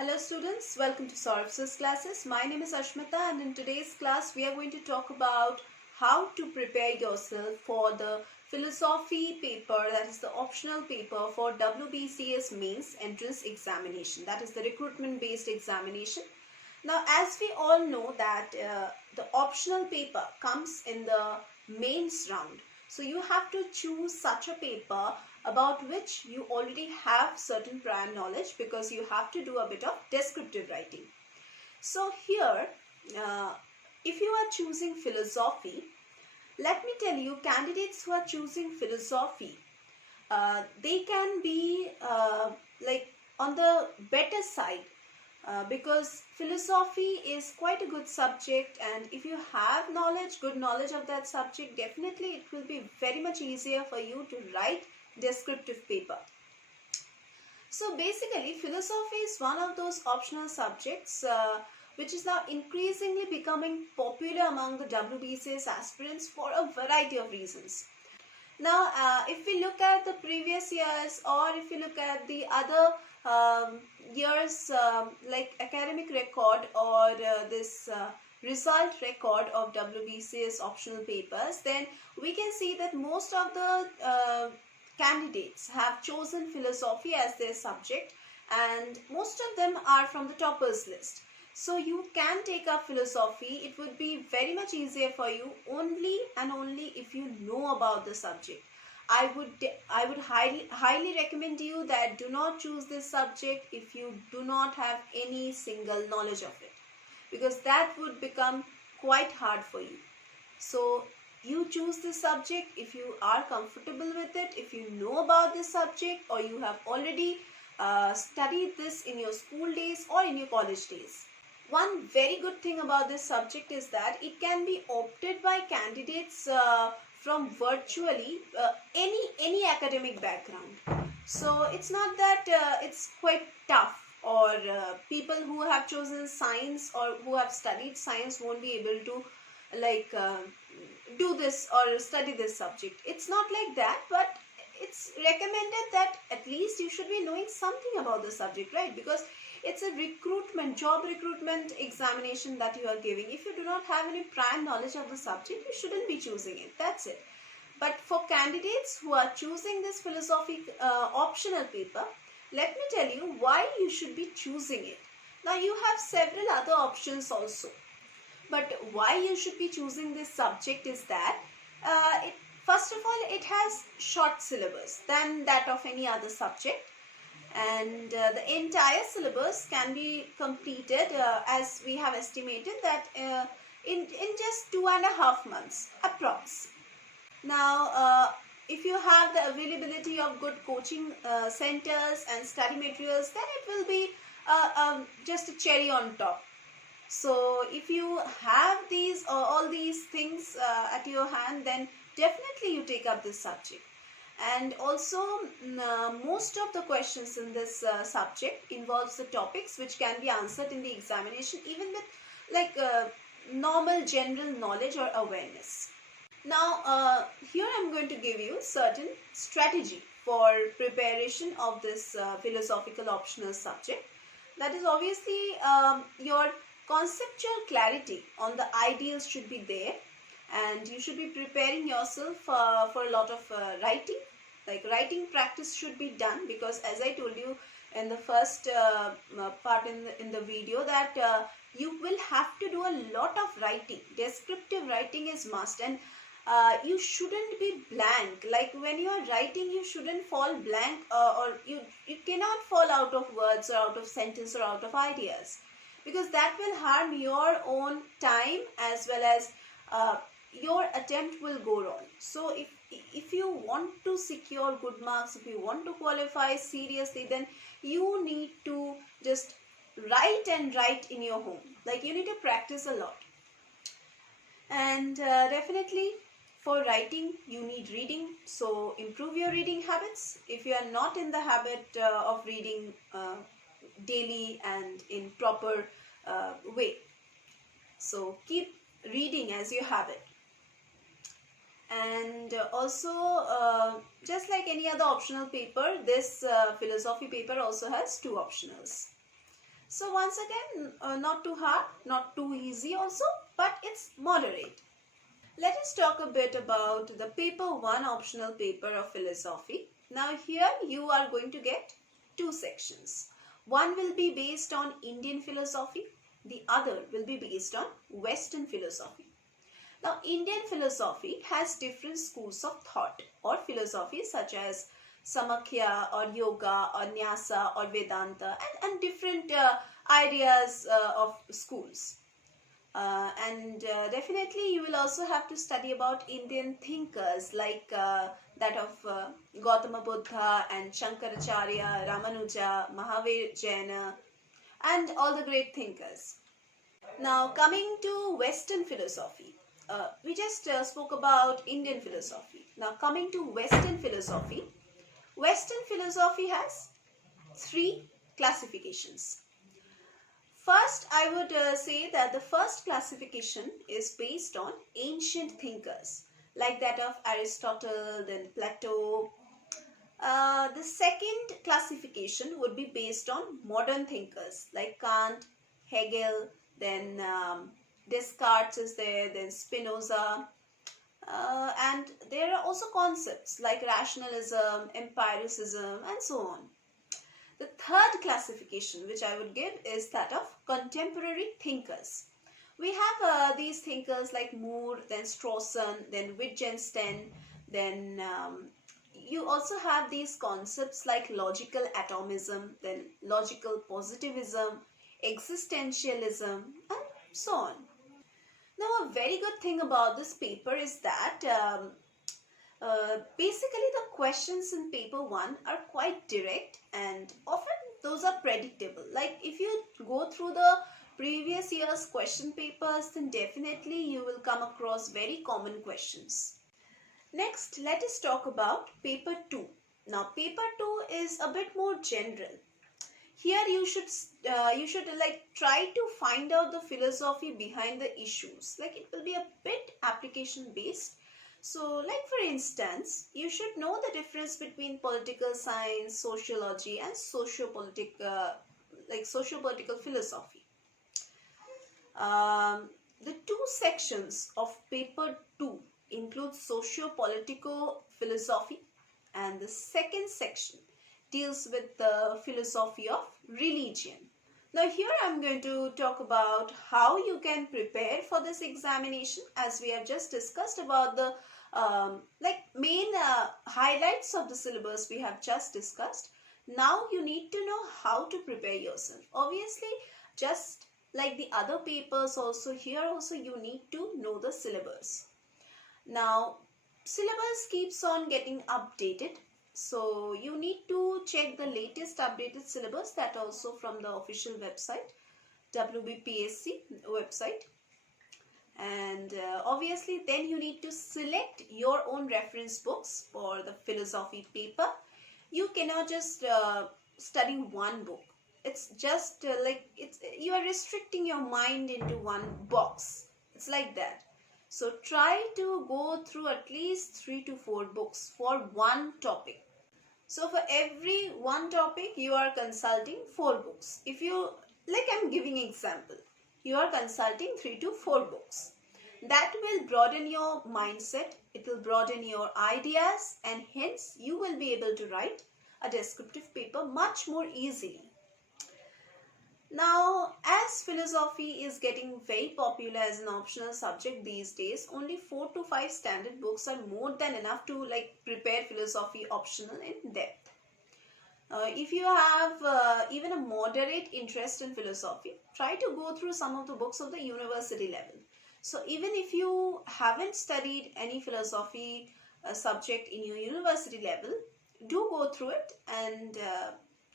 Hello students, welcome to Syllabus classes. My name is Ashmita and in today's class we are going to talk about how to prepare yourself for the philosophy paper, that is the optional paper for WBCS mains entrance examination, that is the recruitment based examination. Now as we all know that the optional paper comes in the mains round. So you have to choose such a paper about which you already have certain prior knowledge because you have to do a bit of descriptive writing. So here, if you are choosing philosophy, let me tell you, candidates who are choosing philosophy, they can be like on the better side because philosophy is quite a good subject, and if you have good knowledge of that subject, definitely it will be very much easier for you to write descriptive paper. So basically philosophy is one of those optional subjects which is now increasingly becoming popular among the WBCS aspirants for a variety of reasons. Now if we look at the previous years, or if you look at the other years like academic record or this result record of WBCS optional papers, then we can see that most of the candidates have chosen philosophy as their subject, and most of them are from the toppers list. So you can take up philosophy. It would be very much easier for you only and only if you know about the subject. I would highly recommend you that do not choose this subject if you do not have any single knowledge of it, because that would become quite hard for you. So you choose this subject if you are comfortable with it, if you know about this subject, or you have already studied this in your school days or in your college days. One very good thing about this subject is that it can be opted by candidates from virtually any academic background. So it's not that it's quite tough, or people who have chosen science or who have studied science won't be able to do this or study this subject. It's not like that, but it's recommended that at least you should be knowing something about the subject, right? Because it's a job recruitment examination that you are giving. If you do not have any prior knowledge of the subject, you shouldn't be choosing it. That's it. But for candidates who are choosing this philosophy optional paper, let me tell you why you should be choosing it. Now you have several other options also, but why you should be choosing this subject is that first of all, it has short syllabus than that of any other subject, and the entire syllabus can be completed as we have estimated that in just 2.5 months approx. Now if you have the availability of good coaching centers and study materials, then it will be just a cherry on top. So if you have all these things at your hand, then definitely you take up this subject. And also most of the questions in this subject involves the topics which can be answered in the examination, even with normal general knowledge or awareness. Now here I am going to give you certain strategy for preparation of this philosophical optional subject. That is obviously your conceptual clarity on the ideals should be there, and you should be preparing yourself for a lot of writing. Like writing practice should be done, because as I told you in the first part in the video, that you will have to do a lot of writing. Descriptive writing is must, and you shouldn't be blank. Like when you are writing, you shouldn't fall blank, or you cannot fall out of words or out of sentence or out of ideas, because that will harm your own time as well as your attempt will go wrong. So if you want to secure good marks, if you want to qualify seriously, then you need to just write and write in your home. Like you need to practice a lot. And definitely for writing you need reading, so improve your reading habits if you are not in the habit of reading daily and in proper way. So keep reading as you have it. And also just like any other optional paper, this philosophy paper also has 2 optionals. So once again, not too hard, not too easy also, but it's moderate. Let us talk a bit about the paper 1 optional paper of philosophy. Now here you are going to get 2 sections. One will be based on Indian philosophy, the other will be based on Western philosophy. Now Indian philosophy has different schools of thought or philosophy such as Samakya or Yoga or Nyasa or Vedanta and different ideas of schools. Definitely you will also have to study about Indian thinkers like that of Gautama Buddha and Shankaracharya, Ramanuja, Mahavir Jaina and all the great thinkers. Now coming to Western philosophy. We just spoke about Indian philosophy. Now coming to Western philosophy has 3 classifications. First, I would say that the first classification is based on ancient thinkers like that of Aristotle, then Plato. The second classification would be based on modern thinkers like Kant, Hegel, then Descartes is there, then Spinoza. And there are also concepts like rationalism, empiricism and so on. The third classification which I would give is that of contemporary thinkers. We have these thinkers like Moore, then Strawson, then Wittgenstein, then you also have these concepts like logical atomism, then logical positivism, existentialism and so on. Now a very good thing about this paper is that basically the questions in paper 1 are quite direct and often those are predictable. Like if you go through the previous year's question papers, then definitely you will come across very common questions. Next, let us talk about paper 2. Now paper 2 is a bit more general. Here you should like try to find out the philosophy behind the issues. Like it will be a bit application based. So like for instance, you should know the difference between political science, sociology and sociopolitical philosophy. The 2 sections of paper 2 include socio-political philosophy and the second section deals with the philosophy of religion. Now here I am going to talk about how you can prepare for this examination, as we have just discussed about the main highlights of the syllabus we have just discussed. Now you need to know how to prepare yourself. Obviously, just like the other papers also, here also you need to know the syllabus. Now syllabus keeps on getting updated. So you need to check the latest updated syllabus, that also from the official website, WBCS website. And obviously then you need to select your own reference books for the philosophy paper. You cannot just study one book. It's just you are restricting your mind into one box. It's like that. So try to go through at least 3 to 4 books for one topic. So for every one topic you are consulting 4 books. If you, like I'm giving example, you are consulting 3 to 4 books. That will broaden your mindset, it will broaden your ideas and hence you will be able to write a descriptive paper much more easily. Now, as philosophy is getting very popular as an optional subject these days, only 4 to 5 standard books are more than enough to prepare philosophy optional in depth. If you have even a moderate interest in philosophy, try to go through some of the books of the university level. So even if you haven't studied any philosophy subject in your university level, do go through it and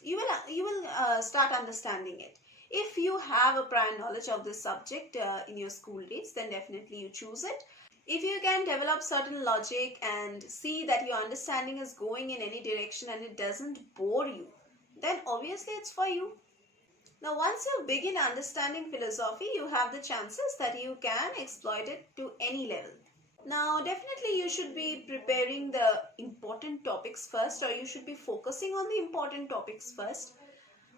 you will start understanding it. If you have a prior knowledge of this subject in your school days, then definitely you choose it. If you can develop certain logic and see that your understanding is going in any direction and it doesn't bore you, then obviously it's for you. Now once you begin understanding philosophy, you have the chances that you can exploit it to any level. Now definitely you should be preparing the important topics first, or you should be focusing on the important topics first.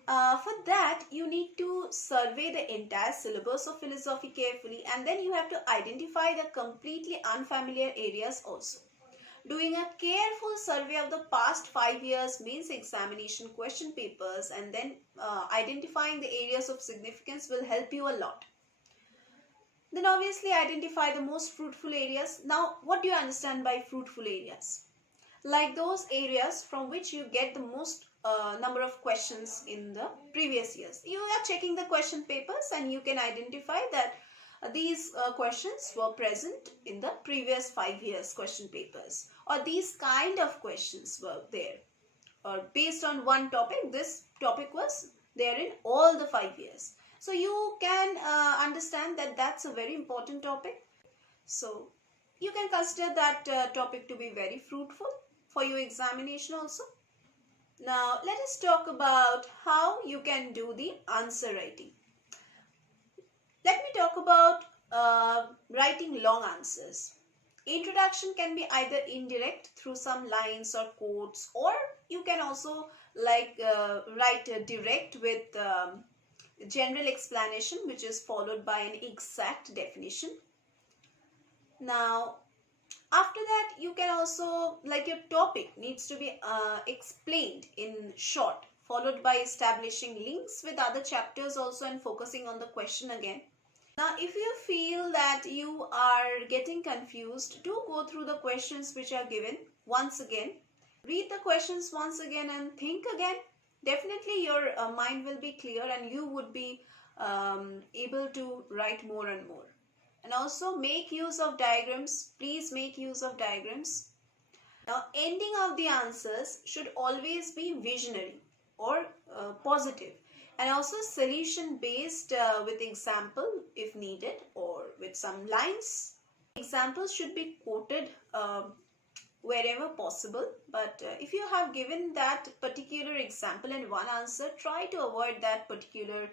For that you need to survey the entire syllabus of philosophy carefully, and then you have to identify the completely unfamiliar areas also. Doing a careful survey of the past 5 years means examination question papers, and then identifying the areas of significance will help you a lot. Then obviously identify the most fruitful areas. Now, what do you understand by fruitful areas? Like those areas from which you get the most number of questions in the previous years. You are checking the question papers and you can identify that these questions were present in the previous 5 years question papers, or these kind of questions were there, or based on one topic, this topic was there in all the 5 years. So you can understand that that's a very important topic. So you can consider that topic to be very fruitful for your examination also. Now let us talk about how you can do the answer writing. Let me talk about writing long answers. Introduction can be either indirect through some lines or quotes, or you can also write direct with general explanation, which is followed by an exact definition. Now after that, you can also, like, your topic needs to be explained in short, followed by establishing links with other chapters also and focusing on the question again. Now, if you feel that you are getting confused, do go through the questions which are given once again. Read the questions once again and think again. Definitely your mind will be clear and you would be able to write more and more. And also make use of diagrams. Please make use of diagrams. Now, ending of the answers should always be visionary or positive, and also solution based with example if needed, or with some lines. Examples should be quoted wherever possible, but if you have given that particular example in one answer, try to avoid that particular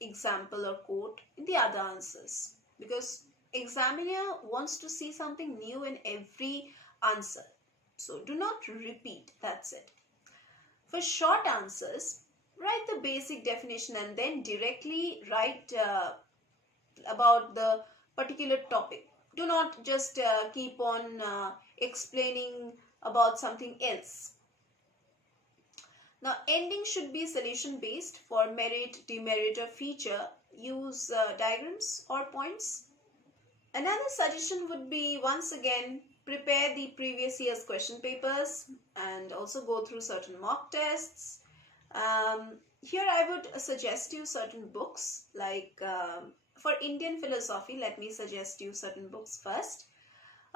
example or quote in the other answers, because examiner wants to see something new in every answer. So do not repeat, that's it. For short answers, write the basic definition and then directly write about the particular topic. Do not just keep on explaining about something else. Now, ending should be solution based. For merit, demerit or feature, use diagrams or points. Another suggestion would be, once again, prepare the previous year's question papers and also go through certain mock tests. Here I would suggest you certain books, like for Indian philosophy, let me suggest you certain books first.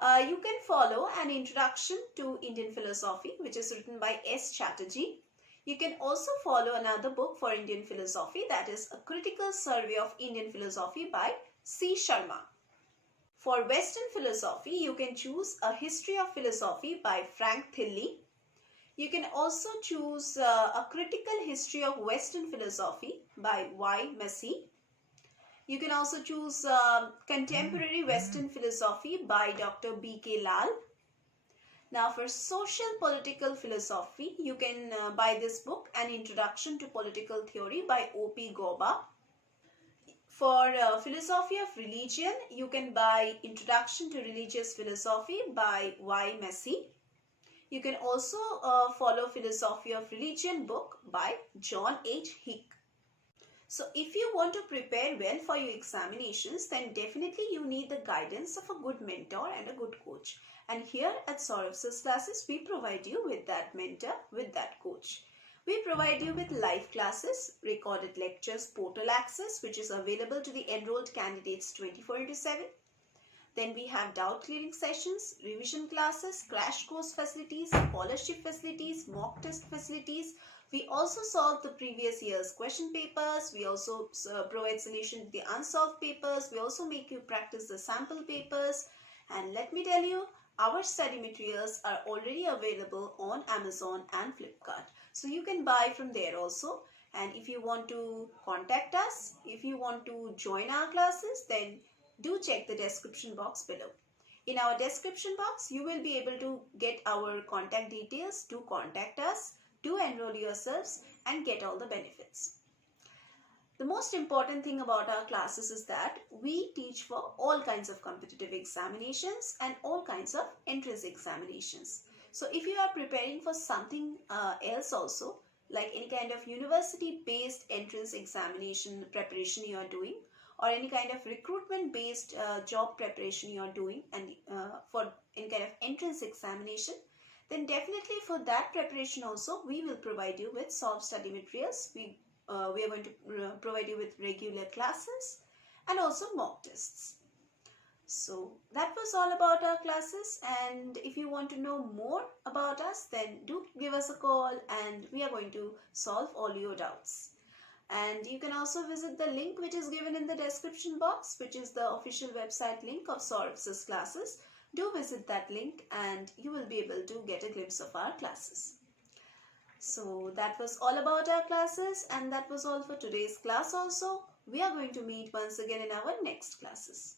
You can follow An Introduction to Indian Philosophy, which is written by S. Chatterjee. You can also follow another book for Indian philosophy, that is A Critical Survey of Indian Philosophy by C. Sharma. For Western philosophy, you can choose A History of Philosophy by Frank Thilly. You can also choose A Critical History of Western Philosophy by Y. Massey. You can also choose Contemporary Western Philosophy by Dr. B.K. Lal. Now for social political philosophy, you can buy this book, An Introduction to Political Theory by O.P. Gauba. For philosophy of religion, you can buy Introduction to Religious Philosophy by Y. Massey. You can also follow Philosophy of Religion book by John H. Hick. So if you want to prepare well for your examinations, then definitely you need the guidance of a good mentor and a good coach. And here at Syllabus classes, we provide you with that mentor, with that coach. We provide you with live classes, recorded lectures, portal access, which is available to the enrolled candidates 24/7. Then we have doubt clearing sessions, revision classes, crash course facilities, scholarship facilities, mock test facilities. We also solve the previous year's question papers. We also provide solution to the unsolved papers. We also make you practice the sample papers. And let me tell you, our study materials are already available on Amazon and Flipkart. So you can buy from there also. And if you want to contact us, if you want to join our classes, then do check the description box below. In our description box, you will be able to get our contact details. Do contact us, do enroll yourselves and get all the benefits. The most important thing about our classes is that we teach for all kinds of competitive examinations and all kinds of entrance examinations. So if you are preparing for something else also, like any kind of university-based entrance examination preparation you are doing, or any kind of recruitment-based job preparation you are doing, and for any kind of entrance examination, then definitely for that preparation also we will provide you with solved study materials. We are going to provide you with regular classes and also mock tests. So that was all about our classes, and if you want to know more about us, then do give us a call and we are going to solve all your doubts. And you can also visit the link which is given in the description box, which is the official website link of Syllabus classes. Do visit that link and you will be able to get a glimpse of our classes. So that was all about our classes, and that was all for today's class also. We are going to meet once again in our next classes.